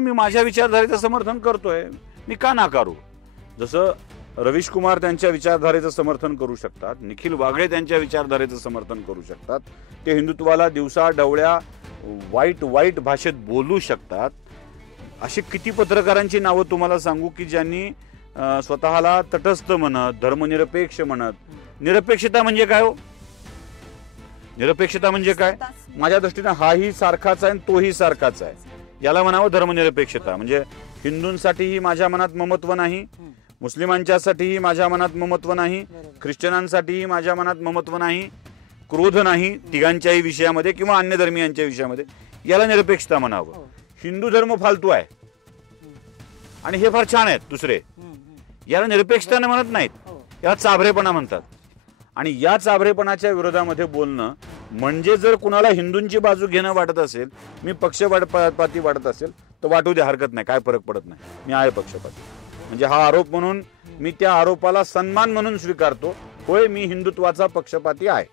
मी माझ्या विचारधारेचं समर्थन करतोय, मी का नाकारू? जसं रवीश कुमार त्यांच्या विचारधारेचं समर्थन करू शकतात, निखिल वागळे त्यांच्या विचारधारेचं समर्थन करू शकतात, ते हिंदुत्वाला दिवसा डवळ्या वाईट भाषेत बोलू शकतात. अशी किती पत्रकारांची नावं तुम्हाला सांगू की ज्यांनी स्वतःला तटस्थ म्हणत, धर्मनिरपेक्ष म्हणत. निरपेक्षता म्हणजे काय हो? निरपेक्षता म्हणजे काय? माझ्या दृष्टीने हाही सारखाच आहे आणि तोही सारखाच आहे. याला म्हणावं धर्मनिरपेक्षता. म्हणजे हिंदूंसाठीही माझ्या मनात ममत्व नाही, मुस्लिमांच्यासाठीही माझ्या मनात ममत्व नाही, ख्रिश्चनांसाठीही माझ्या मनात ममत्व नाही, क्रोध नाही तिघांच्याही विषयामध्ये किंवा अन्य धर्मीयांच्या विषयामध्ये. याला निरपेक्षता म्हणावं. हिंदू धर्म फालतू आहे आणि हे फार छान आहेत दुसरे, याला निरपेक्षता म्हणत नाहीत, याला चाभरेपणा म्हणतात. आणि या चाभरेपणाच्या विरोधामध्ये बोलणं म्हणजे जर कुणाला हिंदूंची बाजू घेणं वाटत असेल, मी पक्षपाती वाटत असेल तर वाटू दे, हरकत नाही, काय फरक पडत नाही. मी आहे पक्षपाती. म्हणजे हा आरोप म्हणून मी त्या आरोपाला सन्मान म्हणून स्वीकारतो. होय, मी हिंदुत्वाचा पक्षपाती आहे.